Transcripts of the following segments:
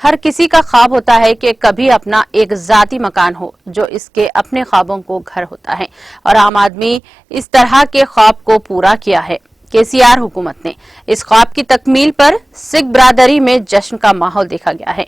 हर किसी का ख्वाब होता है कि कभी अपना एक जाती मकान हो जो इसके अपने ख्वाबों को घर होता है और आम आदमी इस तरह के ख्वाब को पूरा किया है। केसीआर हुकूमत ने इस ख्वाब की तकमील पर सिख बिरादरी में जश्न का माहौल देखा गया है।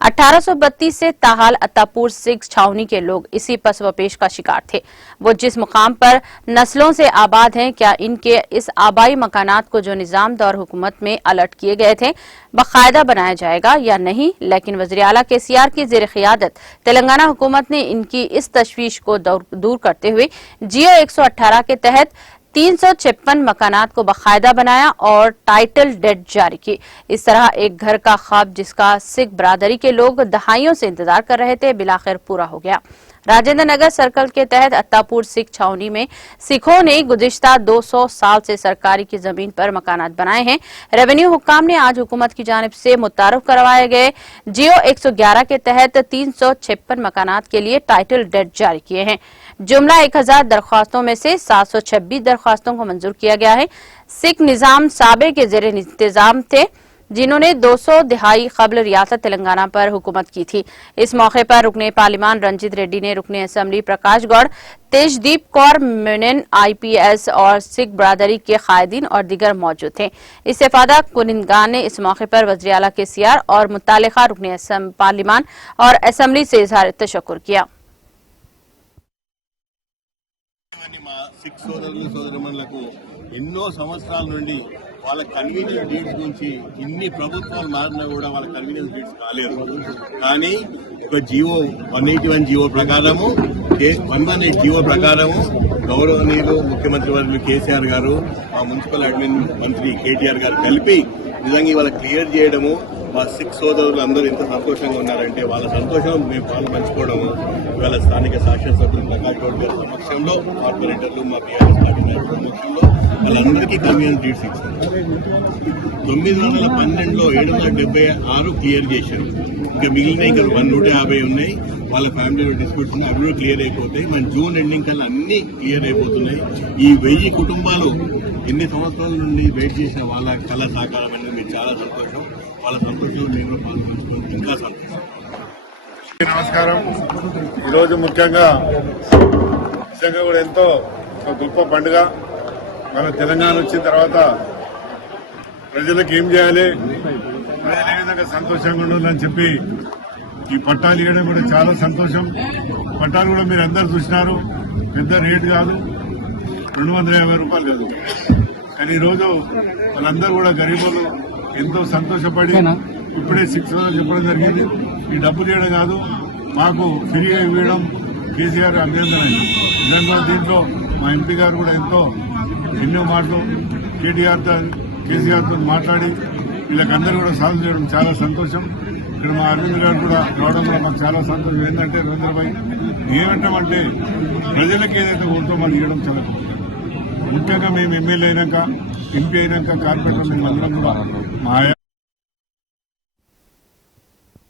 1832 से ताहाल अत्तापुर सिख छावनी के लोग इसी पसवपेश का शिकार थे। वो जिस मुकाम पर नस्लों से आबाद हैं, क्या इनके इस आबाई मकानात को जो निजाम दौर हुकूमत में अलर्ट किए गए थे बाकायदा बनाया जाएगा या नहीं। लेकिन वज़ीर आला केसीआर की ज़ेर क़ियादत तेलंगाना हुकूमत ने इनकी इस तशवीश को दूर करते हुए जियो 118 के तहत 356 मकानात को बाकायदा बनाया और टाइटल डेड जारी की। इस तरह एक घर का ख्वाब जिसका सिख बिरादरी के लोग दहाइयों से इंतजार कर रहे थे बिलाखिर पूरा हो गया। राजेंद्र नगर सर्कल के तहत अत्तापुर सिख छावनी में सिखों ने गुज़िश्ता 200 साल से सरकारी की जमीन पर मकानात बनाए हैं। रेवेन्यू हुक्काम ने आज हुकूमत की जानिब से मुतारफ करवाए गए जियो 111 के तहत 356 मकानात के लिए टाइटल डेड जारी किए हैं। जुमला 1000 दरख्वास्तों में से 726 दरख्वास्तों को मंजूर किया गया है। सिख निजाम साबे के जेर इंतजाम थे जिन्होंने 200 दिहाई कबल रियासत तेलंगाना पर हुकूमत की थी। इस मौके पर रुकने पार्लिमान रंजीत रेड्डी ने रुकने असम्बली प्रकाश गौड़, तेजदीप कौर मेनन IPS और सिख बिरादरी के कायदीन और दीगर मौजूद थे। इस्तेफादा कुनिंदगान ने इस मौके पर वज़ीर आला केसीआर और मुत्तल्लिका रुकने पार्लिमान और असम्बली से इजहार तशक्कुर किया। సిక్ సోదరులు సోదరిమణులకు ఎన్నో సంవత్సరాల నుండి వాళ్ళ కన్వీనియన్స్ డీడ్స్ గురించి ఇన్ని ప్రభుత్వాలు మారినా కూడా వాళ్ళ కన్వీనియన్స్ డీడ్స్ కాలేరు. కానీ ఒక జియో 181 జియో ప్రకారము 118 జియో ప్రకారము గౌరవనీయులు ముఖ్యమంత్రి వర్యులు కేసీఆర్ గారు మా మున్సిపల్ అడ్మిన్ మంత్రి కేటీఆర్ గారు కలిపి నిజంగా ఇవాళ క్లియర్ చేయడము మా సిక్ సోదరులు అందరూ ఎంత సంతోషంగా ఉన్నారంటే వాళ్ళ సంతోషం మేము పాలు పంచుకోవడము ఇవాళ స్థానిక శాసనసభ్యులు ప్రకాష్ గౌడ్ గారి సమక్షంలో కార్పొరేటర్లు మా బీఆర్ఎస్ పార్టీ నాయకుల సమక్షంలో వాళ్ళందరికీ కన్వీనియన్స్ డీడ్స్ ఇచ్చారు. 912లో 776 క్లియర్ చేశారు. ఇంకా మిగిలిన ఇంకా 150 ఉన్నాయి. వాళ్ళ ఫ్యామిలీలో డిస్ప్యూట్స్ ఉన్నాయి, అవి కూడా క్లియర్ అయిపోతాయి. మన జూన్ ఎండింగ్ కల్లా అన్ని క్లియర్ అయిపోతున్నాయి. ఈ 1000 కుటుంబాలు ఎన్ని సంవత్సరాల నుండి వెయిట్ చేసిన వాళ్ళ కళ సాకారమైన మీకు చాలా సంతోషం. వాళ్ళ సంతోషంలో మేము కూడా పాల్గొంచుకోవడం ఇంకా సంతోషం. నమస్కారం. ఈరోజు ముఖ్యంగా నిజంగా కూడా ఎంతో గొప్ప పండుగ. మన తెలంగాణ వచ్చిన తర్వాత ప్రజలకు ఏం చేయాలి, ప్రజలు ఏ విధంగా సంతోషంగా ఉండాలని చెప్పి ఈ పట్టాలు ఇవ్వడం కూడా చాలా సంతోషం. పట్టాలు కూడా మీరు అందరు చూసినారు, పెద్ద రేటు కాదు, 250 రూపాయలు కాదు. కానీ ఈరోజు వాళ్ళందరూ కూడా గరీబులు ఎంతో సంతోషపడి ఇప్పుడే 600 చెప్పడం జరిగింది. ఈ డబ్బులు ఇవ్వడం కాదు, మాకు ఫ్రీగా ఇవ్వడం కేసీఆర్ అభ్యర్థన. నిజంగా దీంట్లో మా ఎంపీ గారు కూడా ఎంతో ఎన్నో మాటలు కేసీఆర్తో మాట్లాడి వీళ్ళకందరూ కూడా సాల్వ్ చేయడం చాలా సంతోషం. ఇక్కడ మా అరవింద్ గారు కూడా రావడం కూడా మాకు చాలా సంతోషం. ఏంటంటే రవీంద్రభాయ్ ఏమంటామంటే ప్రజలకు ఏదైతే ఓటో మనం ఇవ్వడం చాలా ముఖ్యంగా మేము ఎమ్మెల్యే అయినాక, ఎంపీ అయినాక, కార్పొరేటర్ మేము అందరం కూడా మా